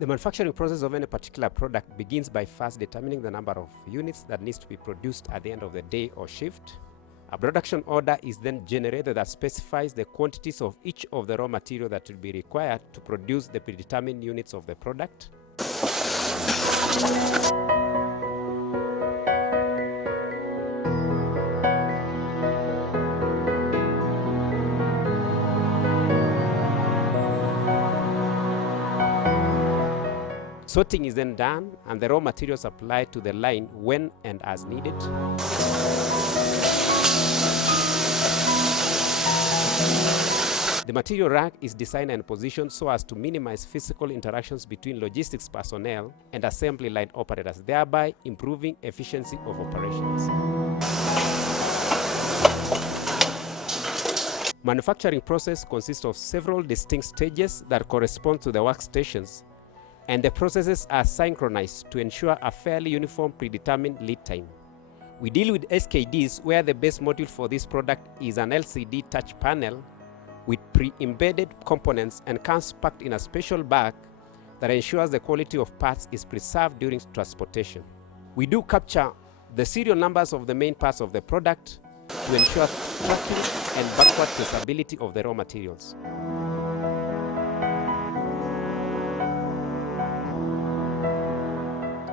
The manufacturing process of any particular product begins by first determining the number of units that needs to be produced at the end of the day or shift. A production order is then generated that specifies the quantities of each of the raw material that will be required to produce the predetermined units of the product. Sorting is then done and the raw materials applied to the line when and as needed. The material rack is designed and positioned so as to minimize physical interactions between logistics personnel and assembly line operators, thereby improving efficiency of operations. Manufacturing process consists of several distinct stages that correspond to the workstations, and the processes are synchronized to ensure a fairly uniform predetermined lead time. We deal with SKDs where the base module for this product is an LCD touch panel with pre-embedded components and comes packed in a special bag that ensures the quality of parts is preserved during transportation. We do capture the serial numbers of the main parts of the product to ensure tracking and backward traceability of the raw materials.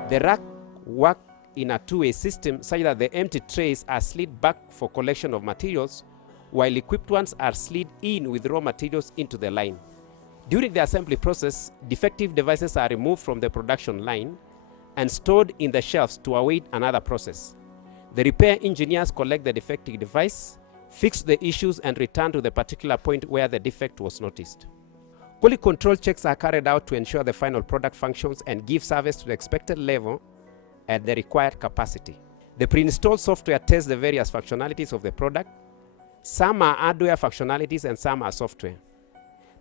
The rack works in a two-way system such that the empty trays are slid back for collection of materials, while equipped ones are slid in with raw materials into the line. During the assembly process, defective devices are removed from the production line and stored in the shelves to await another process. The repair engineers collect the defective device, fix the issues, and return to the particular point where the defect was noticed. Quality control checks are carried out to ensure the final product functions and give service to the expected level at the required capacity. The pre-installed software tests the various functionalities of the product. Some are hardware functionalities and some are software.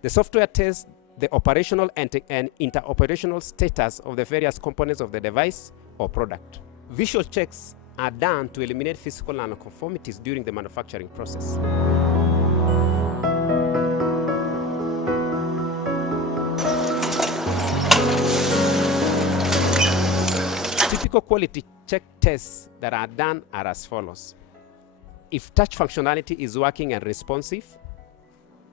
The software tests the operational and interoperational status of the various components of the device or product. Visual checks are done to eliminate physical nonconformities during the manufacturing process. Typical quality check tests that are done are as follows. If touch functionality is working and responsive,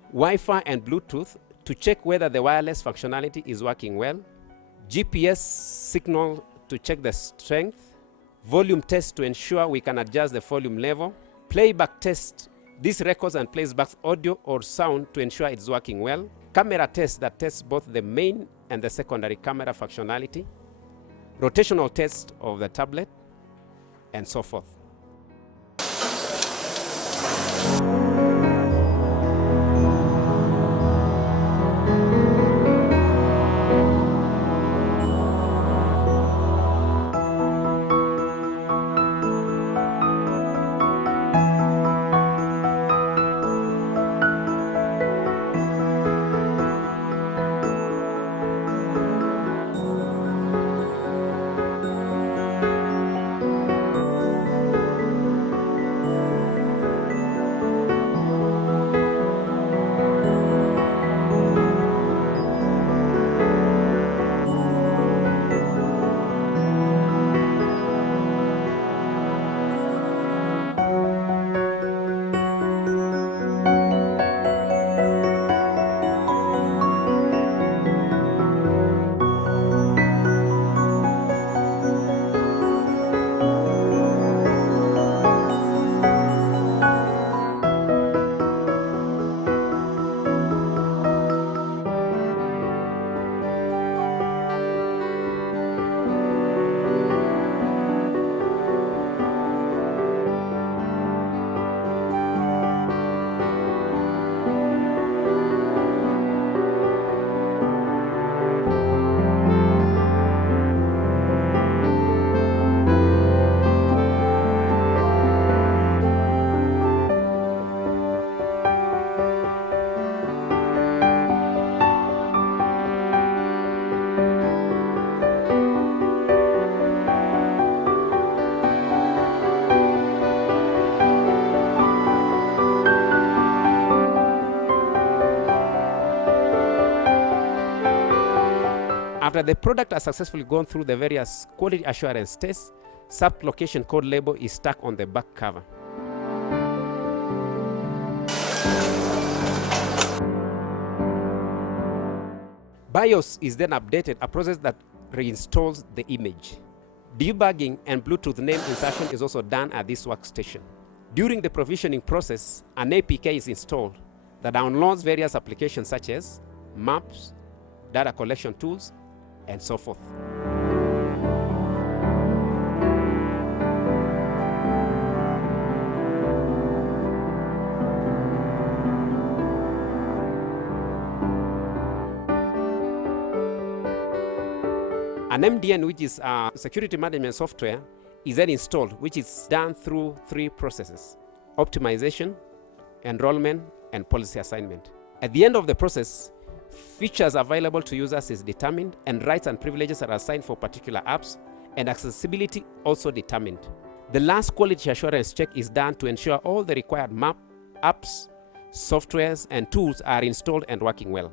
Wi-Fi and Bluetooth to check whether the wireless functionality is working well, GPS signal to check the strength, volume test to ensure we can adjust the volume level, playback test, this records and plays back audio or sound to ensure it's working well, camera test that tests both the main and the secondary camera functionality, rotational test of the tablet, and so forth. After the product has successfully gone through the various quality assurance tests, sub-location code label is stuck on the back cover. BIOS is then updated, a process that reinstalls the image. Debugging and Bluetooth name insertion is also done at this workstation. During the provisioning process, an APK is installed that downloads various applications such as maps, data collection tools, and so forth. An MDN, which is a security management software, is then installed, which is done through 3 processes: optimization, enrollment, and policy assignment. At the end of the process, features available to users is determined, and rights and privileges are assigned for particular apps, and accessibility also determined. The last quality assurance check is done to ensure all the required apps, softwares, and tools are installed and working well.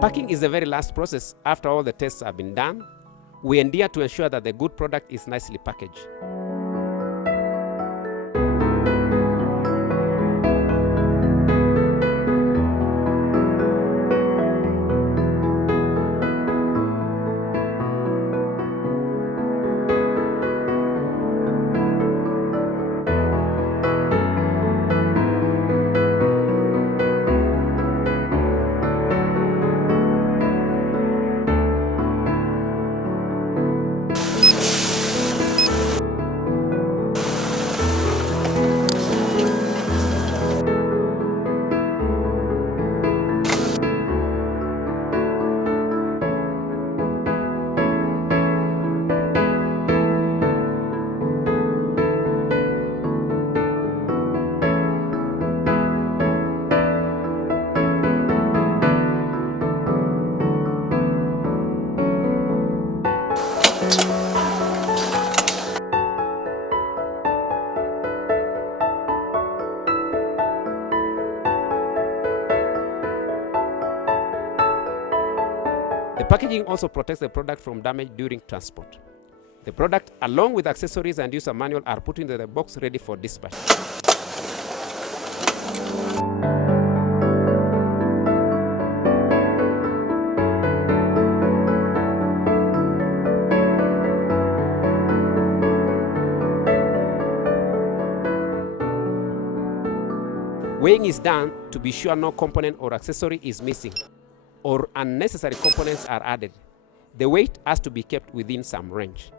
Packing is the very last process after all the tests have been done. We endeavor to ensure that the good product is nicely packaged. The packaging also protects the product from damage during transport. The product, along with accessories and user manual, are put into the box ready for dispatch. Weighing is done to be sure no component or accessory is missing or unnecessary components are added. The weight has to be kept within some range.